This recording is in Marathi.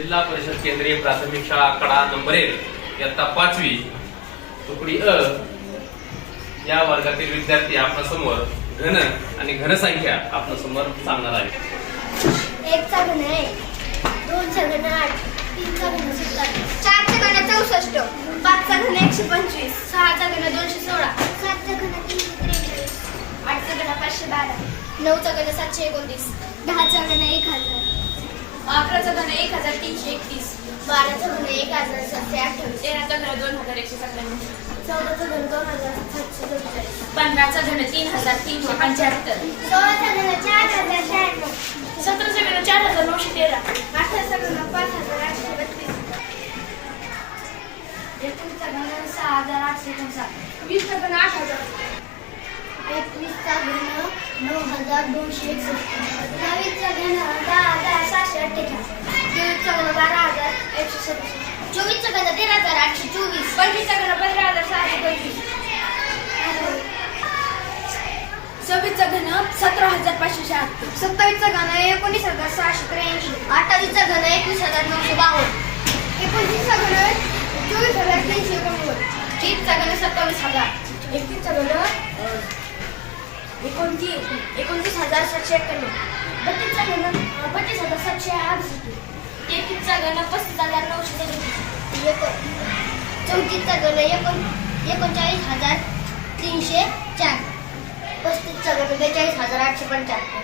जिल्हा परिषद केंद्रीय प्राथमिक शाळा कडा नंबर एक इयत्ता पाचवी तुकडी अ या वर्गातील विद्यार्थी आपल्यासमोर घन आणि घनसंख्या आपल्यासमोर सांगणार आहे एकचा घन एक दोनचा घन आठ तीनचा घन सत्तर चारचा घन चौसष्ट पाचचा घन एकशे पंचवीस सहाचा घन दोनशे सोळा सातचा घन तीनशे त्रेचाळीस आठचा घन पाचशे बारा नऊचा घन सातशे एकोणतीस दहाचा घन एक हजार अकराचा घन एक हजार बाराचा घन एक हजार सातशे अठ्ठावीस तेराचा घन दोन हजार एकशे सत्त्याण्णव. चौदाचा घन दोन हजार सातशे चौवेचाळीस पंधराचा घन तीन हजार तीनशे पंच्याहत्तर. सोळाचा घन चार हजार शहाण्णव. सतराचा घन चार हजार नऊशे तेरा. अठराचा घन पाच हजार आठशे बत्तीस. एकोणीसचा घन सहा हजार आठशे एकोणसाठ. वीसचा घन आठ हजार. एकवीसचा घन नऊ हजार दोनशे एकसष्ट. हजार एकशे सदुसष्ट चोवीसचा तेरा हजार आठशे चोवीस पंचवीसचा घन पंधरा हजार सहाशे पंचवीस सव्वीसचा घन सतरा हजार पाचशे शहात्तर सत्तावीसचा घन एकोणीस हजार सहाशे त्र्याऐंशी अठ्ठावीसचा घन एकवीस हजार नऊशे बावन्न एकोणतीसचा घन चोवीस हजार तीनशे एकोणनव्वद तीसचा घन सत्तावीस हजार एकतीसचा घन एकोणतीस एकोणतीस हजार सातशे एक्क्याण्णव बत्तीसचा घन बत्तीस हजार सातशे अडुसष्ट तेहतीसचा घन पस्तीस हजार चौतीसचा गण एकोण एकोणचाळीस हजार तीनशे चार पस्तीसचा गण बेचाळीस हजार आठशे पंच्याहत्तर